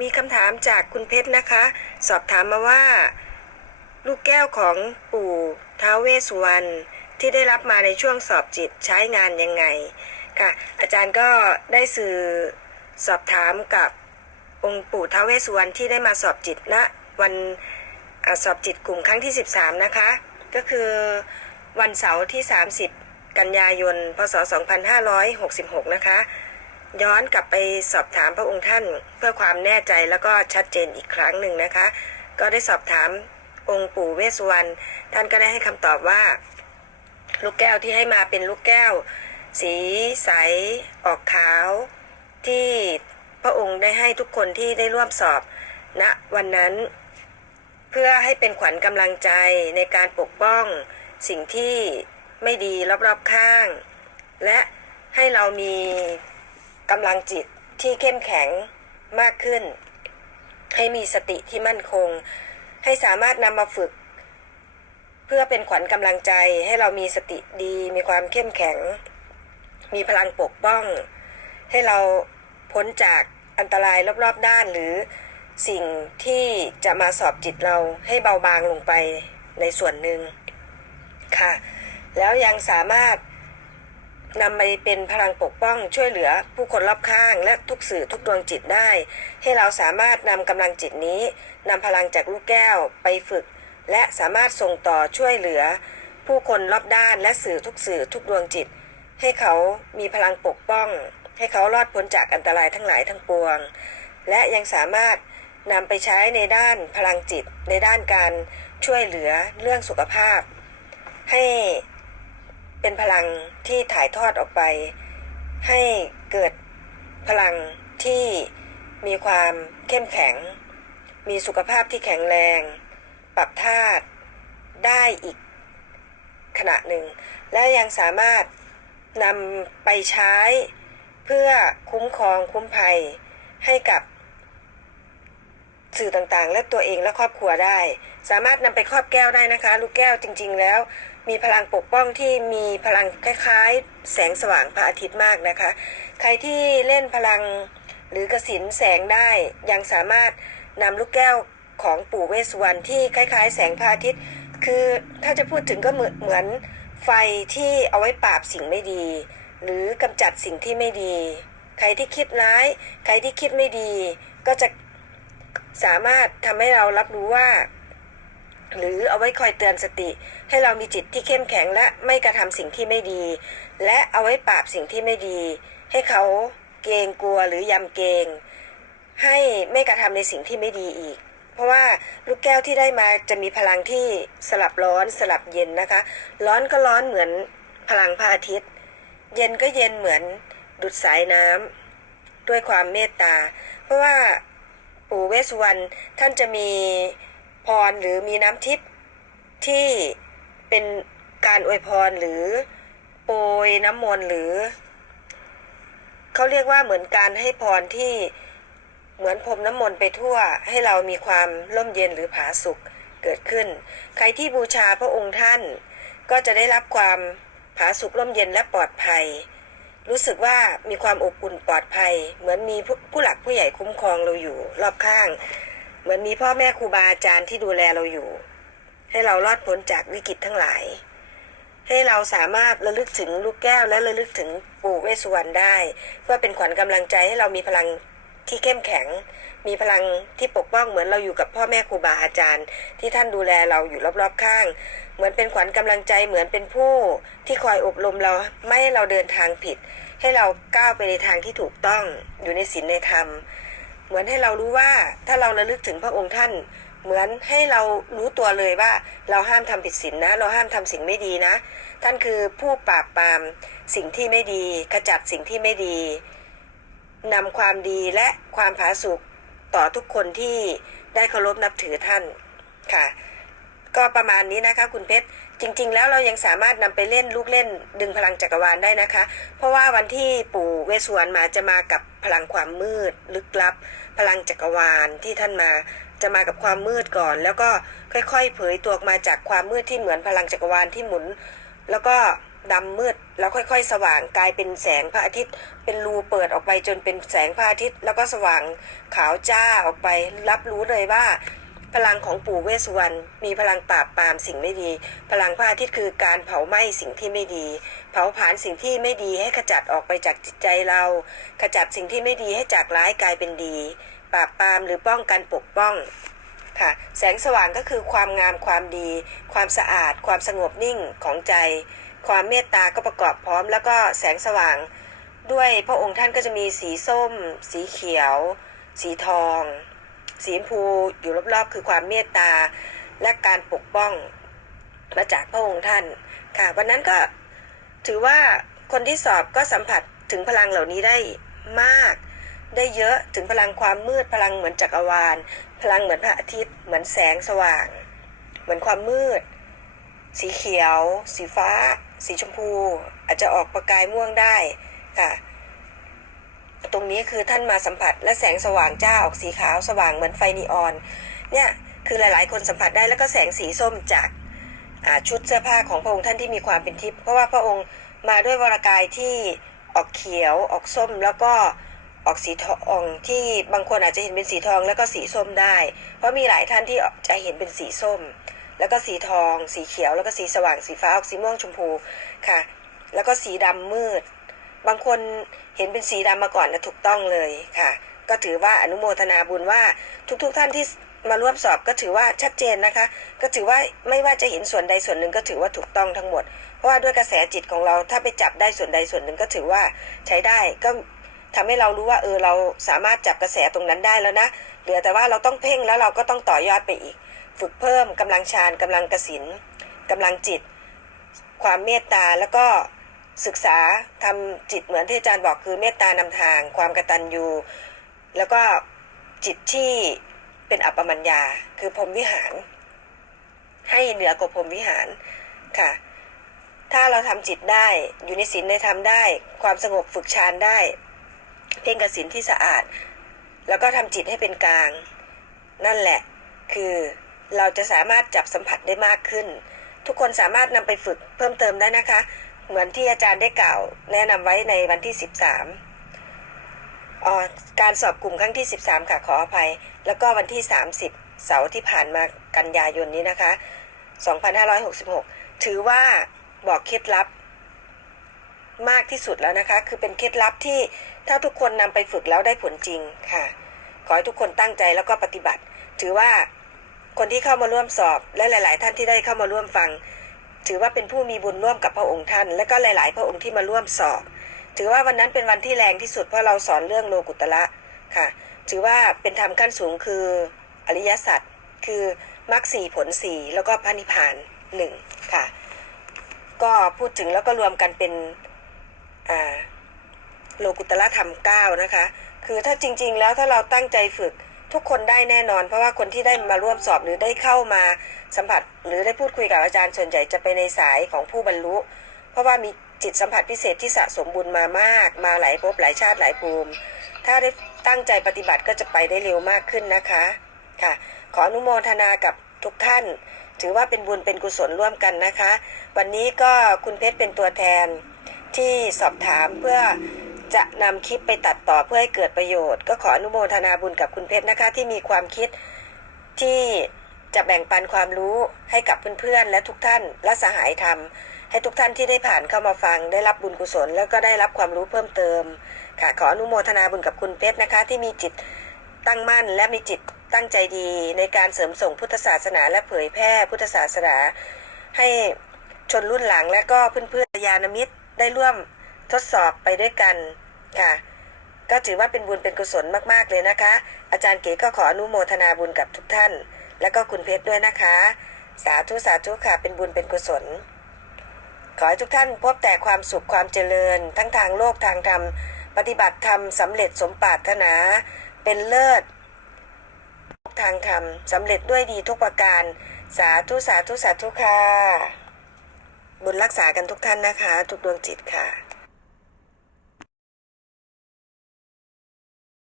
มีคำถามจากคุณเพชรนะคะ สอบถามมาว่า ลูกแก้วของปู่ท้าวเวสสุวรรณที่ได้รับมาในช่วงสอบจิตใช้งานยังไงค่ะ อาจารย์ก็ได้สื่อสอบถามกับองค์ปู่ท้าวเวสสุวรรณที่ได้มาสอบจิตณวันอสอบจิตกลุ่มครั้งที่ 13 นะคะ ก็คือวันเสาร์ที่ 30 กันยายน พศ 2566 นะคะ ย้อนกลับไปสอบถามพระองค์ท่านเพื่อความแน่ใจแล้วก็ชัดเจนอีกครั้งหนึ่งนะคะ ก็ได้สอบถามองค์ปู่เวสสุวรรณท่านก็ได้ให้คำตอบว่า ลูกแก้วที่ให้มาเป็นลูกแก้ว สีใสออกขาว ที่พระองค์ได้ให้ทุกคนที่ได้ร่วมสอบณวันนั้น เพื่อให้เป็นขวัญกำลังใจในการปกป้องสิ่งที่ไม่ดีรอบๆข้าง และให้เรามี กำลังจิตที่เข้มแข็งมากขึ้น ให้มีสติที่มั่นคง ให้สามารถนำมาฝึก เพื่อเป็นขวัญกำลังใจให้เรามีสติดี มีความเข้มแข็ง มีพลังปกป้อง ให้เราพ้นจากอันตรายรอบๆด้านหรือสิ่งที่จะมาสอบจิตเราให้เบาบางลงไปในส่วนหนึ่งค่ะ แล้วยังสามารถ นำไปเป็นพลังปกป้องช่วยเหลือผู้คนรอบข้าง และทุกสื่อทุกดวงจิตได้ ให้เราสามารถนำกำลังจิตนี้นำพลังจากลูกแก้วไปฝึก และสามารถส่งต่อช่วยเหลือ ผู้คนรอบด้านและสื่อทุกสื่อทุกดวงจิต ให้เขามีพลังปกป้อง ให้เขารอดพ้นจากอันตรายทั้งหลายทั้งปวง และยังสามารถนำไปใช้ในด้านพลังจิต ในด้านการช่วยเหลือเรื่องสุขภาพ ให้ เป็นพลังที่ถ่ายทอดออกไป ให้เกิดพลังที่มีความเข้มแข็ง มีสุขภาพที่แข็งแรง ปรับธาตุได้อีกขณะหนึ่ง และยังสามารถนำไปใช้เพื่อคุ้มครองคุ้มภัยให้กับ สื่อต่างๆ และตัวเองและครอบครัวได้ สามารถนำไปครอบแก้วได้นะคะ ลูกแก้วจริง ๆ แล้ว มีพลังปกป้องที่มีพลังคล้ายๆ แสงสว่างพระอาทิตย์มากนะคะ ใครที่เล่นพลังหรือกระสินแสงได้ยังสามารถนำลูกแก้วของปู่เวสสุวรรณที่คล้าย ๆ แสงพระอาทิตย์ คือถ้าจะพูดถึงก็เหมือนเหมือนไฟที่เอาไว้ปราบสิ่งไม่ดี หรือกำจัดสิ่งที่ไม่ดี ใครที่คิดร้าย ใครที่คิดไม่ดีก็จะ สามารถทำให้เรารับรู้ว่า หรือเอาไว้คอยเตือนสติ ให้เรามีจิตที่เข้มแข็งและไม่กระทำสิ่งที่ไม่ดี และเอาไว้ปราบสิ่งที่ไม่ดี ให้เขาเกรงกลัวหรือยำเกรงให้ไม่กระทำในสิ่งที่ไม่ดีอีก เพราะว่าลูกแก้วที่ได้มาจะมีพลังที่สลับร้อนสลับเย็นนะคะ ร้อนก็ร้อนเหมือนพลังพระอาทิตย์ เย็นก็เย็นเหมือนดุดสายน้ำด้วยความเมตตา เพราะว่า ปู่เวสวรรณท่านจะมีพรหรือมีน้ำทิพย์ที่เป็นการอวยพรหรือโปรยน้ำมนต์หรือ เขาเรียกว่าเหมือนการให้พรที่เหมือนพรมน้ำมนต์ไปทั่ว ให้เรามีความร่มเย็นหรือผาสุกเกิดขึ้น ใครที่บูชาพระองค์ท่าน ก็จะได้รับความผาสุกร่มเย็นและปลอดภัย รู้สึกว่ามีความอบอุ่นปลอดภัย เหมือนมีผู้หลักผู้ใหญ่คุ้มครองเราอยู่ รอบข้าง เหมือนมีพ่อแม่ครูบาอาจารย์ที่ดูแลเราอยู่ ให้เรารอดพ้นจากวิกฤตทั้งหลาย ให้เราสามารถระลึกถึงลูกแก้วและระลึกถึงปู่เวสสุวรรณได้ เพื่อเป็นขวัญกำลังใจให้เรามีพลัง ที่เข้มแข็ง มีพลังที่ปกป้องเหมือนเราอยู่กับพ่อแม่ครูบาอาจารย์ ที่ท่านดูแลเราอยู่รอบๆข้าง เหมือนเป็นขวัญกำลังใจเหมือนเป็นผู้ที่คอยอบรมเราไม่ให้เราเดินทางผิด ให้เราก้าวไปในทางที่ถูกต้องอยู่ในศีลในธรรม เหมือนให้เรารู้ว่าถ้าเราระลึกถึงพระองค์ท่าน เหมือนให้เรารู้ตัวเลยว่า เราห้ามทำผิดศีลนะ เราห้ามทำสิ่งไม่ดีนะ ท่านคือผู้ปราบปรามสิ่งที่ไม่ดีขจัดสิ่งที่ไม่ดี นำความดีและความผาสุกต่อทุกคนที่ได้เคารพนับถือท่านค่ะ ก็ประมาณนี้นะคะ คุณเพชรจริง ๆ แล้วเรายังสามารถนำไปเล่นลูกเล่นดึงพลังจักรวาลได้นะคะ เพราะว่าวันที่ปู่เวสสุวรรณมาจะมากับพลังความมืด ลึกลับ พลังจักรวาลที่ท่านมาจะมากับความมืดก่อน แล้วก็ค่อย ๆ เผยตัวออกมาจากความมืดที่เหมือนพลังจักรวาลที่หมุน แล้วก็ ดำมืดแล้วค่อยๆ สว่างกลายเป็นแสงพระอาทิตย์ เป็นรูเปิดออกไปจนเป็นแสงพระอาทิตย์ แล้วก็สว่างขาวจ้าออกไป รับรู้เลยว่า พลังของปู่เวสสุวรรณมีพลังปราบปรามสิ่งไม่ดี พลังพระอาทิตย์คือการเผาไหม้สิ่งที่ไม่ดี เผาผลาญสิ่งที่ไม่ดีให้ขจัดออกไปจากจิตใจเรา ขจัดสิ่งที่ไม่ดีให้จากร้ายกลายเป็นดี ปราบปรามหรือป้องกันปกป้องค่ะแสงสว่างก็คือความงามความดี ความสะอาด ความสงบนิ่งของใจ ความเมตตาก็ประกอบพร้อม แล้วก็แสงสว่าง ด้วยพระองค์ท่านก็จะมีสีส้ม สีเขียว สีทอง สีชมพูอยู่รอบๆ คือความเมตตาและการปกป้องมาจากพระองค์ท่านค่ะ วันนั้นก็ถือว่าคนที่สอบก็สัมผัสถึงพลังเหล่านี้ได้มาก ได้เยอะถึงพลังความมืดพลังเหมือนจักรวาล พลังเหมือนพระอาทิตย์ เหมือนแสงสว่าง เหมือนความมืด สีเขียว สีฟ้า สีชมพูอาจจะออกประกายม่วงได้ค่ะ ตรงนี้คือท่านมาสัมผัสและแสงสว่างจ้าออกสีขาวสว่างเหมือนไฟนีออน เนี่ยคือหลาย ๆ คนสัมผัสได้แล้วก็แสงสีส้มจากาชุดเสื้อผ้าของพระองค์ท่านที่มีความเป็นทิพย์เพราะว่าพระองค์มาด้วยวรากายที่ออกเขียวออกส้มแล้วก็ออกสีทองที่บางคนอาจจะเห็นเป็นสีทองแล้วก็สีส้มได้ เพราะมีหลายท่านที่จะเห็นเป็นสีส้ม แล้วก็สีทอง สีเขียว แล้วก็สีสว่าง สีฟ้าออกสีม่วงชมพูค่ะ แล้วก็สีดำมืด บางคนเห็นเป็นสีดำมาก่อนนะถูกต้องเลยค่ะ ก็ถือว่าอนุโมทนาบุญว่าทุกๆทท่านที่มาร่วมสอบก็ถือว่าชัดเจนนะคะ ก็ถือว่าไม่ว่าจะเห็นส่วนใดส่วนหนึ่งก็ถือว่าถูกต้องทั้งหมด เพราะว่าด้วยกระแสจิตของเราถ้าไปจับได้ส่วนใดส่วนหนึ่งก็ถือว่าใช้ได้ก็ทำให้เรารู้ว่าเออเราสามารถจับกระแสตรงนั้นได้แล้วนะเหลือแต่ว่าเราต้องเพ่งแล้วเราก็ต้องต่อยอดไปอีก ฝึกเพิ่มกำลังฌานกำลังกสินกำลังจิต ความเมตตาแล้วก็ศึกษาทำจิตเหมือนที่อาจารย์บอกคือเมตตานำทาง ความกตัญญูแล้วก็จิตที่เป็นอัปปมัญญา คือพรหมวิหาร ให้เหนือกว่าพรหมวิหารค่ะ ถ้าเราทำจิตได้อยู่ในศีลในธรรมได้ ความสงบฝึกฌานได้ เพ่งกสินที่สะอาด แล้วก็ทำจิตให้เป็นกลาง นั่นแหละคือ เราจะสามารถจับสัมผัสได้มากขึ้น ทุกคนสามารถนำไปฝึกเพิ่มเติมได้นะคะ เหมือนที่อาจารย์ได้กล่าว แนะนำไว้ในวันที่ 13อ๋อการสอบกลุ่มครั้งที่ 13 ค่ะขออภัย แล้วก็วันที่ 30 เสาร์ที่ผ่านมากันยายนนี้นะคะ 2566 ถือว่าบอกเคล็ดลับมากที่สุดแล้วนะคะ คือเป็นเคล็ดลับที่ถ้าทุกคนนำไปฝึกแล้วได้ผลจริงค่ะ ขอให้ทุกคนตั้งใจแล้วก็ปฏิบัติ ถือว่า คนที่เข้ามาร่วมสอบ และหลาย ๆ ท่านที่ได้เข้ามาร่วมฟัง ถือว่าเป็นผู้มีบุญร่วมกับพระองค์ท่าน และก็หลาย ๆ พระองค์ที่มาร่วมสอบ ถือว่าวันนั้นเป็นวันที่แรงที่สุดเพราะเราสอนเรื่องโลกุตละค่ะ ถือว่าเป็นธรรมขั้นสูงคืออริยสัจคือมรรคสี่ผลสี่แล้วก็พระนิพพานหนึ่งค่ะ ก็พูดถึงแล้วก็รวมกันเป็นโลกุตละธรรมเก้านะคะ คือถ้าจริง ๆ แล้วถ้าเราตั้งใจฝึก ทุกคนได้แน่นอน เพราะว่าคนที่ได้มาร่วมสอบหรือได้เข้ามาสัมผัส หรือได้พูดคุยกับอาจารย์ส่วนใหญ่จะไปในสายของผู้บรรลุ เพราะว่ามีจิตสัมผัสพิเศษที่สะสมบุญมามาก มาหลายภพหลายชาติหลายภูมิ ถ้าได้ตั้งใจปฏิบัติก็จะไปได้เร็วมากขึ้นนะคะค่ะ ขออนุโมทนากับทุกท่าน ถือว่าเป็นบุญเป็นกุศลร่วมกันนะคะ วันนี้ก็คุณเพชรเป็นตัวแทนที่สอบถามเพื่อ จะนำคลิปไปตัดต่อเพื่อให้เกิดประโยชน์ ก็ขออนุโมทนาบุญกับคุณเพชรนะคะ ที่มีความคิดที่จะแบ่งปันความรู้ให้กับเพื่อนๆและทุกท่านและสหายธรรมให้ทุกท่านที่ได้ผ่านเข้ามาฟัง ได้รับบุญกุศล แล้วก็ได้รับความรู้เพิ่มเติม ค่ะขออนุโมทนาบุญกับคุณเพชรนะคะ ที่มีจิตตั้งมั่นและมีจิตตั้งใจดี ในการเสริมส่งพุทธศาสนา และเผยแพร่พุทธศาสนา ให้ชนรุ่นหลังและก็เพื่อนๆญาณมิตรได้ร่วม ทดสอบไปด้วยกันค่ะก็ถือว่าเป็นบุญเป็นกุศลมากๆเลยนะคะ อาจารย์เก๋ก็ขออนุโมทนาบุญกับทุกท่าน และก็คุณเพชรด้วยนะคะ สาธุสาธุค่ะเป็นบุญเป็นกุศล ขอให้ทุกท่านพบแต่ความสุขความเจริญ ทั้งทางโลกทางธรรม ปฏิบัติธรรมสำเร็จสมปรารถนา เป็นเลิศทางธรรมสำเร็จด้วยดีทุกประการ สาธุสาธุสาธุค่ะบุญรักษากันทุกท่านนะคะ ทุกดวงจิตค่ะ